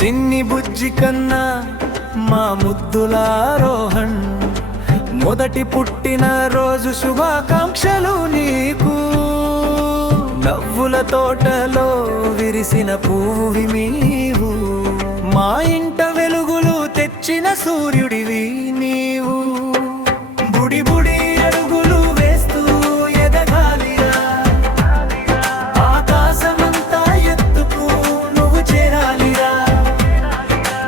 చిన్ని బుజ్జి కన్నా మా ముద్దులారోహణ్, మొదటి పుట్టిన రోజు శుభాకాంక్షలు నీకు. నవ్వుల తోటలో విరిసిన పువ్వువి నీవు, మా ఇంట వెలుగులు తెచ్చిన సూర్యుడివి నీవు. బుడి బుడి అడుగులు వేస్తూ ఎదగాలిరా, ఆకాశమంతా ఎత్తుకు నువ్వు చేరాలిరా.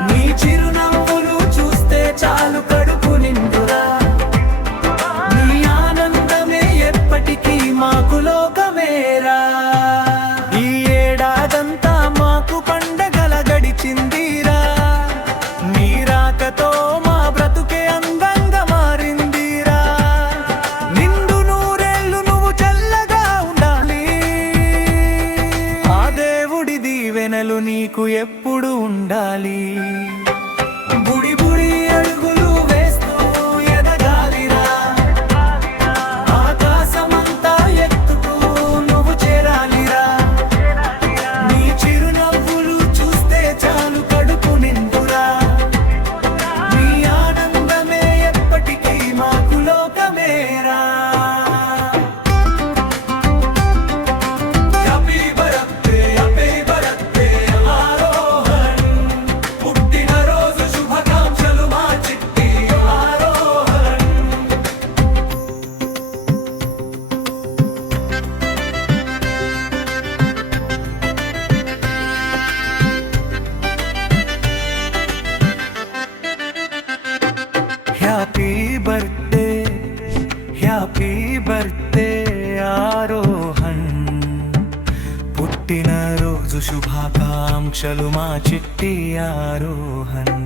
నీ చిరునవ్వులు చూస్తే చాలు కడుపు నిండురా, నీ ఆనందమే ఎప్పటికీ మాకు లోకమేరా. ఈ ఏడాదంతా మాకు పండగల గడిచిందిరా, నీ రాకతో మా బ్రతుకే అందంగా మారిందిరా. నిండు నూరేళ్ళు నువ్వు చల్లగా ఉండాలి, ఆ దేవుడి దీవెనలు నీకు ఎప్పుడు ఉండాలి. బుడి బుడి అడుగులు వేస్తూ ఎదగాలిరా, ఆకాశమంతా ఎత్తుకు నువ్వు చేరాలిరా. నీ చిరునవ్వులు చూస్తే చాలు కడుపు నిండురా, నీ ఆనందమే ఎప్పటికీ మాకు లోకమేరా. హ్యాపీ బర్త్డే ఆరోహణ్, పుట్టినరోజు శుభాకాంక్షలు మా చిట్టి ఆరోహణ్. హ్యాపీ బర్త్డే ఆరోహణ్, పుట్టినరోజు శుభాకాంక్షలు మా చిట్టి ఆరోహణ్.